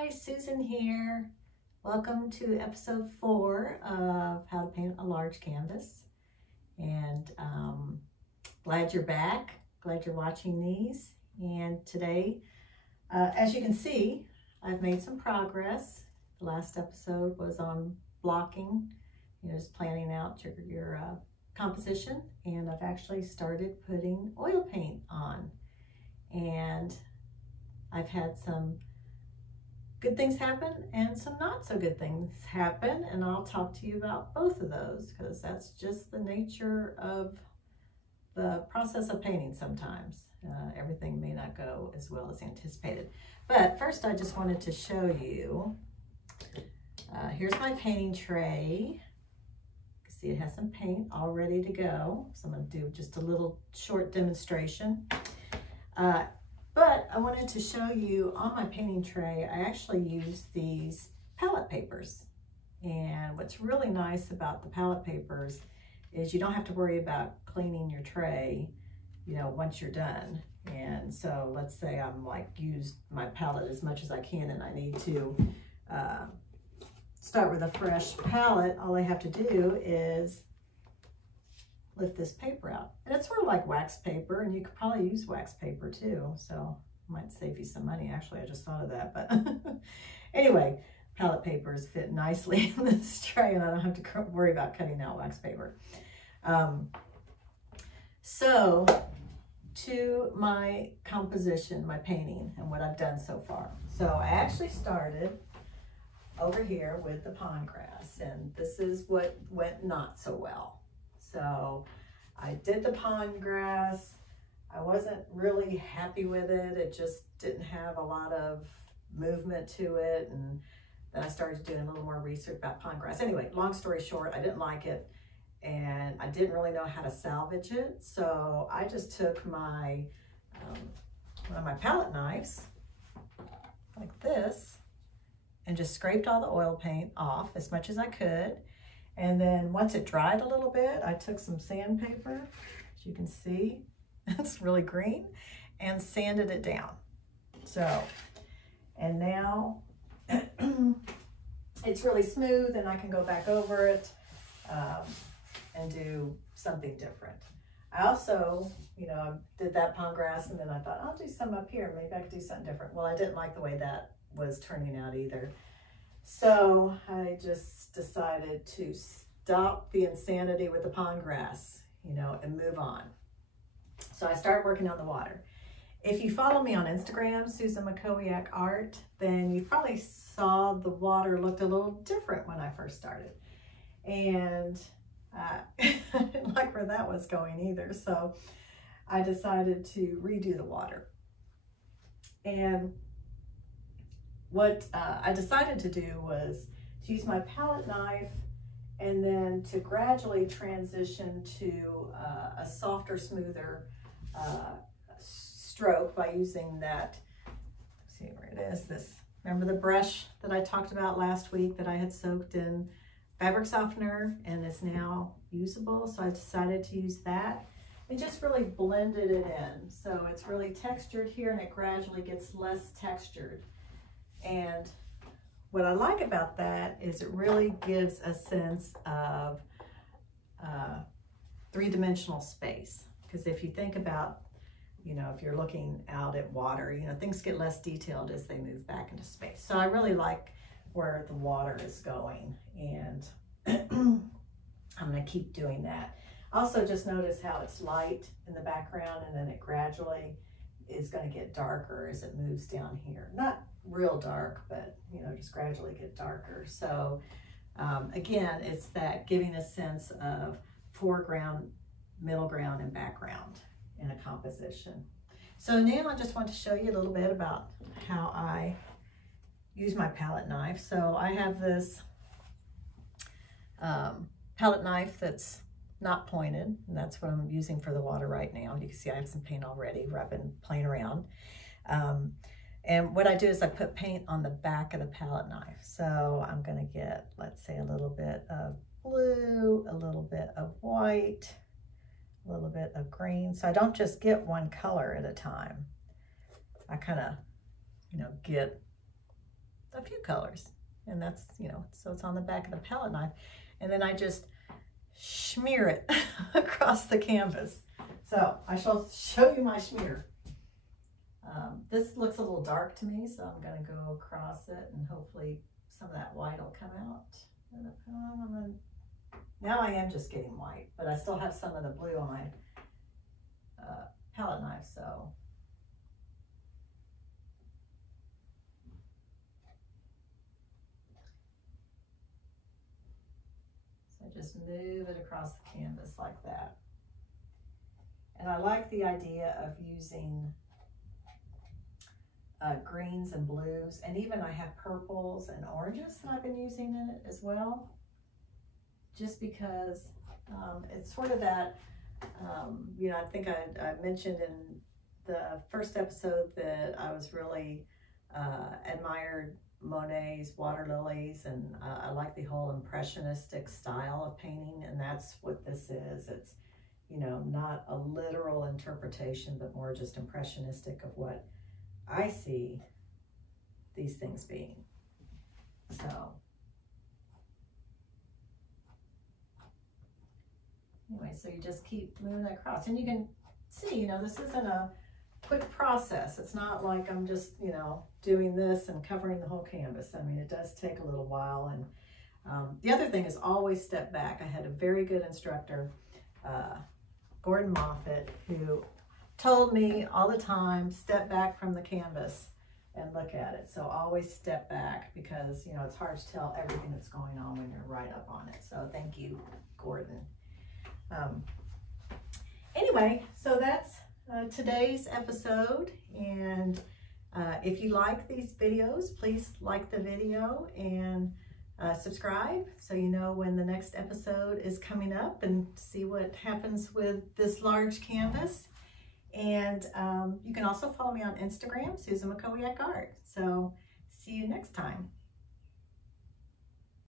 Hi, Susan here. Welcome to episode 4 of How to Paint a Large Canvas. And glad you're back. Glad you're watching these. And today, as you can see, I've made some progress. The last episode was on blocking, just planning out your composition. And I've actually started putting oil paint on. And I've had some good things happen and some not so good things happen, and I'll talk to you about both of those because that's just the nature of the process of painting sometimes. Everything may not go as well as anticipated. But first I just wanted to show you, here's my painting tray. You can see it has some paint all ready to go. So I'm going to do just a little short demonstration. But I wanted to show you on my painting tray, I actually use these palette papers. And what's really nice about the palette papers is you don't have to worry about cleaning your tray, once you're done. And so let's say I'm used my palette as much as I can and I need to start with a fresh palette. All I have to do is lift this paper out. And it's sort of like wax paper, and you could probably use wax paper too, so it might save you some money. Actually, I just thought of that, but anyway, palette papers fit nicely in this tray and I don't have to worry about cutting out wax paper. So to my composition, my painting, and what I've done so far. So I actually started over here with the pond grass, and this is what went not so well. So I did the pond grass. I wasn't really happy with it. It just didn't have a lot of movement to it. And then I started doing a little more research about pond grass. Anyway, long story short, I didn't like it and I didn't really know how to salvage it. So I just took my, one of my palette knives like this and just scraped all the oil paint off as much as I could. And then once it dried a little bit, I took some sandpaper, as you can see, it's really green, and sanded it down. So, and now it's really smooth and I can go back over it and do something different. I also, did that pond grass and then I thought, I'll do some up here. Maybe I could do something different. Well, I didn't like the way that was turning out either. So I just decided to stop the insanity with the pond grass, and move on. So I started working on the water. If you follow me on Instagram, susanmackowiakart, then you probably saw the water looked a little different when I first started. And I didn't like where that was going either. So I decided to redo the water. And what I decided to do was to use my palette knife and then to gradually transition to a softer, smoother stroke by using that, let's see where it is, remember the brush that I talked about last week that I had soaked in fabric softener and is now usable? So I decided to use that and just really blended it in. So it's really textured here and it gradually gets less textured. And what I like about that is it really gives a sense of three-dimensional space. Because if you think about, if you're looking out at water, things get less detailed as they move back into space. So I really like where the water is going, and I'm going to keep doing that. Also, just notice how it's light in the background and then it gradually is going to get darker as it moves down here. Not real dark, but just gradually get darker. So again, it's that giving a sense of foreground, middle ground, and background in a composition. So now I just want to show you a little bit about how I use my palette knife. So I have this palette knife that's not pointed, and that's what I'm using for the water right now. You can see I have some paint already where I've been playing around. And what I do is I put paint on the back of the palette knife. So I'm gonna get, let's say, a little bit of blue, a little bit of white, a little bit of green. So I don't just get one color at a time. I kind of, get a few colors. And that's, you know, so it's on the back of the palette knife. And then I just smear it across the canvas. So I shall show you my smear. This looks a little dark to me, so I'm going to go across it and hopefully some of that white will come out. Now I am just getting white, but I still have some of the blue on my palette knife, so. So I just move it across the canvas like that. And I like the idea of using greens and blues, and even I have purples and oranges that I've been using in it as well, just because it's sort of that, you know, I think I mentioned in the first episode that I was really admired Monet's water lilies, and I like the whole impressionistic style of painting, and that's what this is. It's, you know, not a literal interpretation, but more just impressionistic of what I see these things being. So anyway, so you just keep moving that across, and you can see, you know, this isn't a quick process. It's not like I'm just, you know, doing this and covering the whole canvas. I mean, it does take a little while. And the other thing is always step back. I had a very good instructor, Gordon Moffat, who told me all the time, step back from the canvas and look at it. So always step back, because, you know, it's hard to tell everything that's going on when you're right up on it. So thank you, Gordon. Anyway, so that's today's episode. And if you like these videos, please like the video and subscribe so you know when the next episode is coming up, and see what happens with this large canvas. And you can also follow me on Instagram, susanmackowiakart. So see you next time.